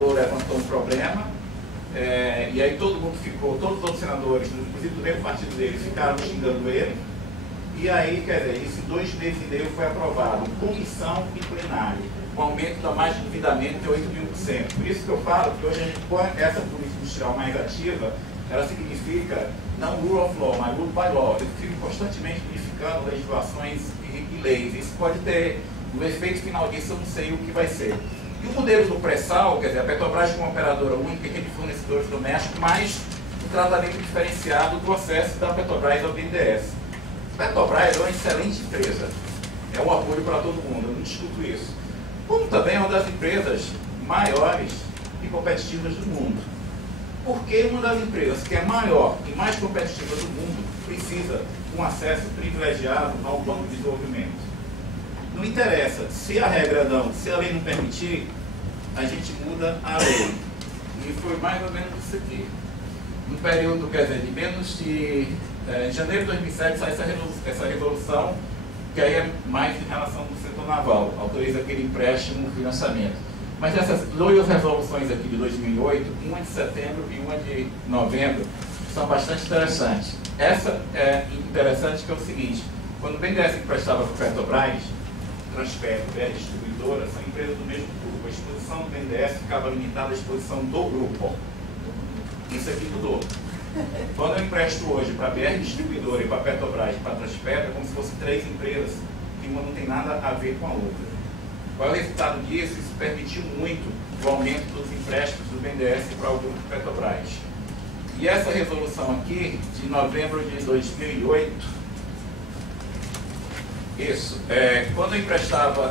levantou um problema, e aí todo mundo ficou, todos os outros senadores, inclusive do mesmo partido dele, ficaram xingando ele. E aí, quer dizer, isso em 2 meses e meio foi aprovado, comissão e plenário, com aumento da margem de endividamento de 8.000%. Por isso que eu falo que hoje a gente põe essa política industrial mais ativa, ela significa não rule of law, mas rule by law. Eu fico constantemente modificando legislações e leis. Isso pode ter, no efeito final disso, eu não sei o que vai ser. E o modelo do pré-sal, quer dizer, a Petrobras como operadora única de fornecedores domésticos, mais um tratamento diferenciado do acesso da Petrobras ao BNDES. A Petrobras é uma excelente empresa, é um apoio para todo mundo, eu não discuto isso. Como também é uma das empresas maiores e competitivas do mundo. Porque uma das empresas que é maior e mais competitiva do mundo precisa de um acesso privilegiado ao Banco de Desenvolvimento. Não interessa, se a regra não, se a lei não permitir, a gente muda a lei. E foi mais ou menos isso aqui. No período, quer dizer, de menos de... em janeiro de 2007 sai essa resolução, que aí é mais em relação ao setor naval, autoriza aquele empréstimo, financiamento. Mas essas 2 resoluções aqui de 2008, uma de setembro e uma de novembro, são bastante interessantes. Essa é interessante que é o seguinte, quando o BNDES emprestava para a Petrobras, Transpetro e a distribuidora são empresas do mesmo grupo. A exposição do BNDES ficava limitada à exposição do grupo. Isso aqui mudou. Quando eu empresto hoje para a BR Distribuidora e para a Petrobras e para a Transpetro, é como se fossem 3 empresas, que uma não tem nada a ver com a outra. Qual é o resultado disso? Isso permitiu muito o aumento dos empréstimos do BNDES para o grupo Petrobras. E essa resolução aqui, de novembro de 2008, quando eu emprestava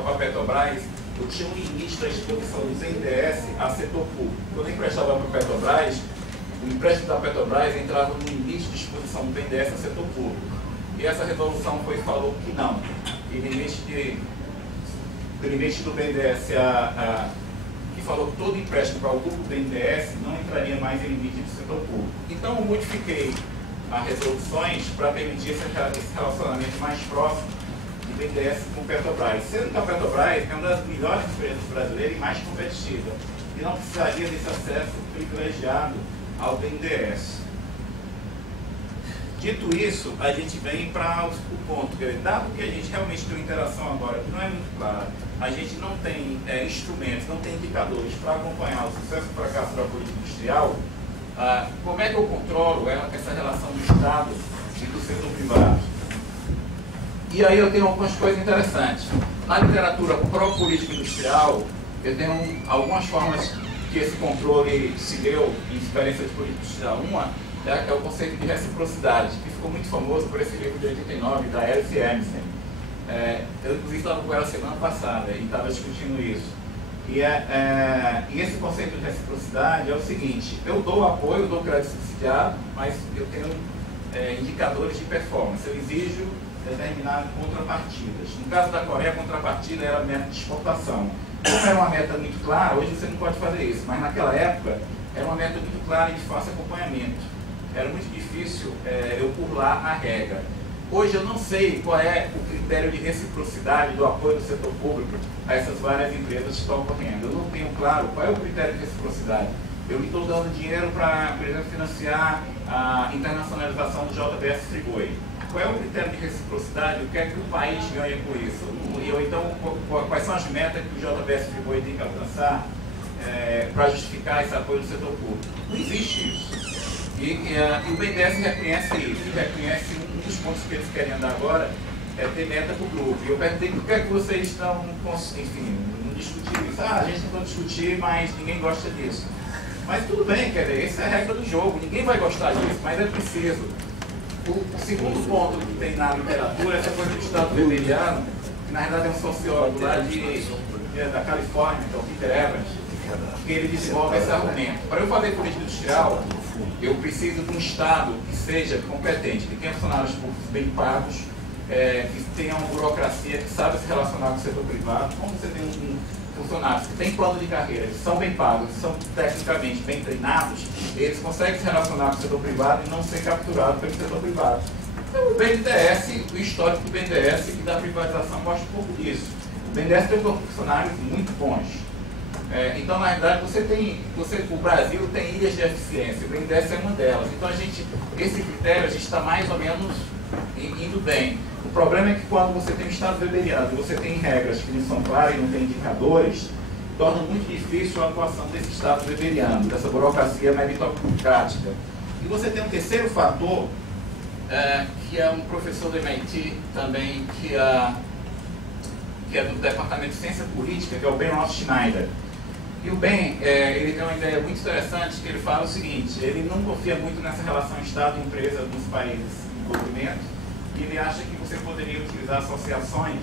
para a Petrobras, eu tinha um limite da exposição do BNDES a setor público. Quando eu emprestava para a Petrobras, o empréstimo da Petrobras entrava no limite de exposição do BNDES a setor público. E essa resolução falou que não. E o limite do BNDES, que falou que todo empréstimo para o grupo BNDES não entraria mais em limite do setor público. Então eu modifiquei as resoluções para permitir esse relacionamento mais próximo de BNDES com Petrobras. Sendo que a Petrobras é uma das melhores empresas brasileiras e mais competitiva, e não precisaria desse acesso privilegiado ao BNDES. Dito isso, a gente vem para o ponto, que dado que a gente realmente tem uma interação agora que não é muito clara, a gente não tem instrumentos, não tem indicadores para acompanhar o sucesso e fracasso da política industrial, como é que eu controlo essa relação do Estado e do setor privado? E aí eu tenho algumas coisas interessantes. Na literatura pró-política industrial, eu tenho algumas formas que esse controle se deu em experiência de política industrial. Uma é o conceito de reciprocidade, que ficou muito famoso por esse livro de 89, da Alice Emerson. Eu, inclusive, estava com ela semana passada e estava discutindo isso. E esse conceito de reciprocidade é o seguinte: eu dou apoio, eu dou crédito subsidiado, mas eu tenho indicadores de performance. Eu exijo determinadas contrapartidas. No caso da Coreia, a contrapartida era a meta de exportação. Como era uma meta muito clara, hoje você não pode fazer isso, mas naquela época era uma meta muito clara e de fácil acompanhamento. Era muito difícil eu burlar a regra. Hoje eu não sei qual é o critério de reciprocidade do apoio do setor público a essas várias empresas que estão ocorrendo. Eu não tenho claro qual é o critério de reciprocidade. Eu estou dando dinheiro para, por exemplo, financiar a internacionalização do JBS Friboi. Qual é o critério de reciprocidade? O que é que o país ganha com isso? Ou então, quais são as metas que o JBS Friboi tem que alcançar para justificar esse apoio do setor público? Não existe isso. E o BNDES reconhece isso, e reconhece um dos pontos que eles querem andar agora é ter meta para o grupo. E eu perguntei por que é que vocês estão, enfim, não discutindo isso. A gente não vai discutir, mas ninguém gosta disso. Mas tudo bem, quer dizer, essa é a regra do jogo, ninguém vai gostar disso, mas é preciso. O segundo ponto que tem na literatura é essa coisa do Estado weberiano, que na verdade é um sociólogo lá da Califórnia, que é o Peter Evans, que ele desenvolve esse argumento. Para eu fazer política industrial, eu preciso de um Estado que seja competente, que tenha funcionários públicos bem pagos, que tenha uma burocracia que sabe se relacionar com o setor privado. Como você tem funcionários que têm plano de carreira, que são bem pagos, que são tecnicamente bem treinados, eles conseguem se relacionar com o setor privado e não ser capturados pelo setor privado. Então, o BNDES, o histórico do BNDES e da privatização mostra um pouco disso. O BNDES tem funcionários muito bons. Então, na verdade, o Brasil tem ilhas de eficiência, o BNDES é uma delas. Então, esse critério, a gente está mais ou menos indo bem. O problema é que quando você tem um Estado weberiano e você tem regras que não são claras e não tem indicadores, torna muito difícil a atuação desse Estado weberiano, dessa burocracia meritocrática. E você tem um terceiro fator, que é um professor do MIT também, que é do Departamento de Ciência Política, que é o Ben Rothschneider. E o Ben, ele tem uma ideia muito interessante, que ele fala o seguinte: ele não confia muito nessa relação Estado-empresa nos países em desenvolvimento, e ele acha que você poderia utilizar associações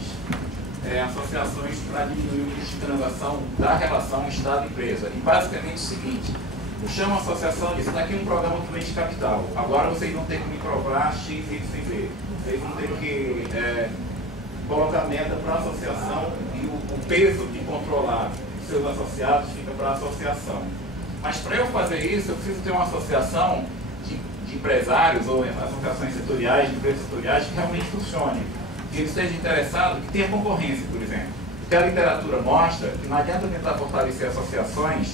para diminuir o custo de transação da relação Estado-empresa. E basicamente o seguinte: chama a associação e diz: está aqui um programa que vende capital, agora vocês vão ter que me provar X, Y, Z. Vocês vão ter que colocar meta para a associação e o peso de controlar seus associados fica para a associação. Mas para eu fazer isso, eu preciso ter uma associação de empresários ou associações setoriais, de empresas setoriais que realmente funcione, que ele esteja interessado, que tenha concorrência, por exemplo. Porque a literatura mostra que não adianta tentar fortalecer associações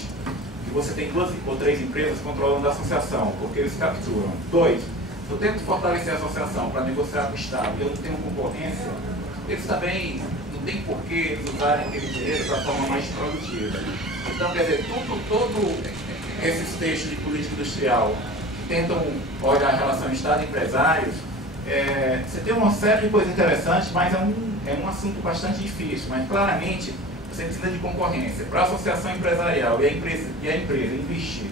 que você tem 2 ou 3 empresas controlando a associação, porque eles capturam. 2, se eu tento fortalecer a associação para negociar com o Estado e eu não tenho concorrência, eles também não tem por que eles usarem aquele dinheiro para forma mais produtiva. Então, quer dizer, todo esses textos de política industrial que tentam olhar a relação Estado-empresários, você tem uma série de coisas interessantes, mas é um assunto bastante difícil. Mas claramente você precisa de concorrência. Para a associação empresarial e a empresa investir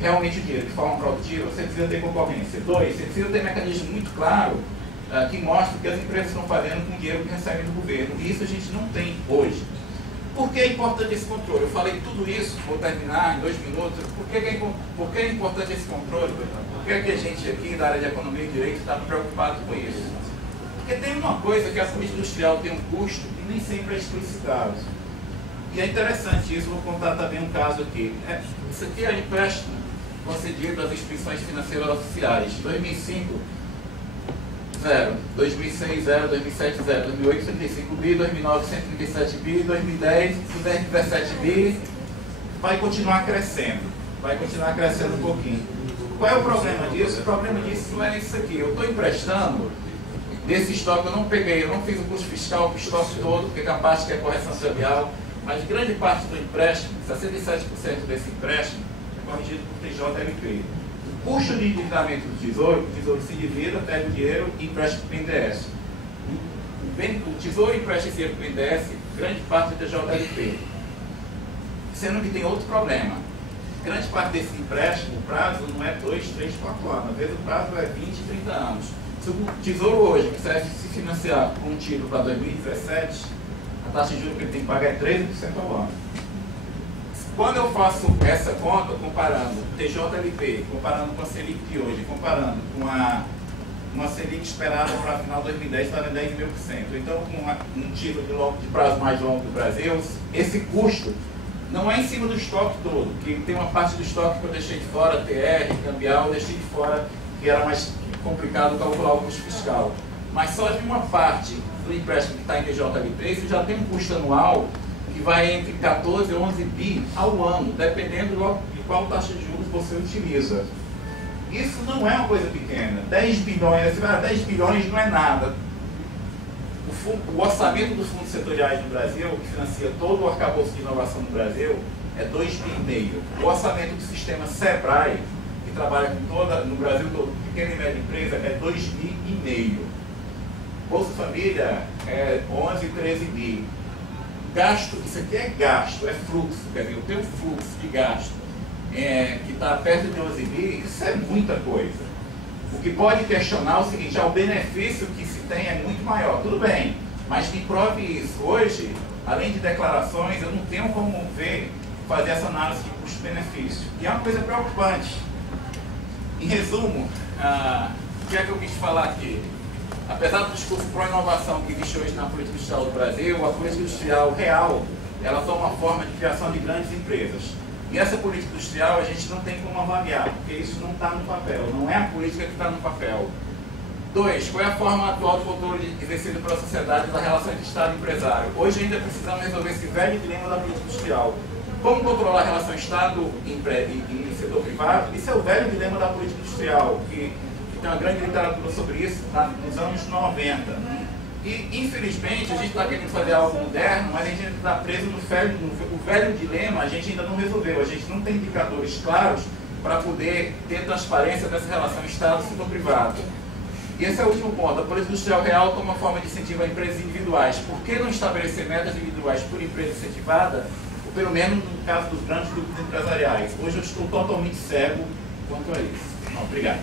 realmente o dinheiro de forma produtiva, você precisa ter concorrência. 2, você precisa ter mecanismo muito claro que mostra o que as empresas estão fazendo com o dinheiro que recebem do governo. E isso a gente não tem hoje. Por que é importante esse controle? Eu falei tudo isso, vou terminar em 2 minutos. Por que é importante esse controle? Por que a gente aqui da área de economia e direito está preocupado com isso? Porque tem uma coisa que a política industrial tem um custo e nem sempre é explicitado. E é interessante isso, vou contar também um caso aqui. Isso aqui é empréstimo concedido às instituições financeiras oficiais. 2005, 0. 2006, 0. 2007, 0. 2008, 35 bi. 2009, 137 bi. 2010, 217 bi. Vai continuar crescendo. Vai continuar crescendo um pouquinho. Qual é o problema disso? O problema disso não é isso aqui. Eu estou emprestando desse estoque, eu não peguei, eu não fiz o custo fiscal, o estoque todo, porque capaz que é correção cambial, mas grande parte do empréstimo, 67% desse empréstimo, é corrigido por TJLP. O custo de endividamento do Tesouro, o Tesouro se endivida, pega o dinheiro e empresta para o BNDES. O Tesouro empresta esse dinheiro para o BNDES, grande parte do TJLP. Sendo que tem outro problema. Grande parte desse empréstimo, o prazo não é 2, 3, 4 anos. Às vezes o prazo é 20, 30 anos. Se o Tesouro hoje quiser se financiar com um título para 2017, a taxa de juros que ele tem que pagar é 13% ao ano. Quando eu faço essa conta, comparando o TJLP, comparando com a Selic de hoje, comparando com uma Selic esperada para final de 2010 está em 10.000%. Então, com um título de prazo mais longo do Brasil, esse custo não é em cima do estoque todo, que tem uma parte do estoque que eu deixei de fora, TR, cambial, eu deixei de fora, que era mais complicado calcular o custo fiscal. Mas só de uma parte do empréstimo que está em TJLP, você já tem um custo anual que vai entre 14 e 11 bi ao ano, dependendo de qual taxa de juros você utiliza. Isso não é uma coisa pequena. 10 bilhões, 10 bilhões não é nada. O orçamento dos fundos setoriais no Brasil, que financia todo o arcabouço de inovação no Brasil, é 2,5 bi. O orçamento do sistema SEBRAE, que trabalha no Brasil todo, pequena e média empresa, é 2,5 bi. Bolsa Família é 11, 13 bi. Gasto, isso aqui é gasto, é fluxo, quer dizer, eu tenho um fluxo de gasto que está perto de 11 bi, isso é muita coisa. O que pode questionar é o seguinte: o benefício que se tem é muito maior, tudo bem, mas me prove isso. Hoje, além de declarações, eu não tenho como fazer essa análise de custo-benefício. E é uma coisa preocupante. Em resumo, o que é que eu quis falar aqui? Apesar do discurso pró-inovação que existe hoje na política industrial do Brasil, a política industrial real, ela toma forma de criação de grandes empresas. E essa política industrial a gente não tem como avaliar, porque isso não está no papel, não é a política que está no papel. 2. Qual é a forma atual de controle exercido pela sociedade da relação entre Estado e empresário? Hoje ainda precisamos resolver esse velho dilema da política industrial. Como controlar a relação Estado e setor privado? Isso é o velho dilema da política industrial, que tem uma grande literatura sobre isso nos anos 90. E, infelizmente, a gente está querendo fazer algo moderno, mas a gente ainda está preso no velho dilema, a gente ainda não resolveu. A gente não tem indicadores claros para poder ter transparência dessa relação Estado e setor privado. E esse é o último ponto. A política industrial real toma forma de incentivo a empresas individuais. Por que não estabelecer metas individuais por empresa incentivada, ou pelo menos no caso dos grandes grupos empresariais? Hoje eu estou totalmente cego quanto a isso. Obrigado.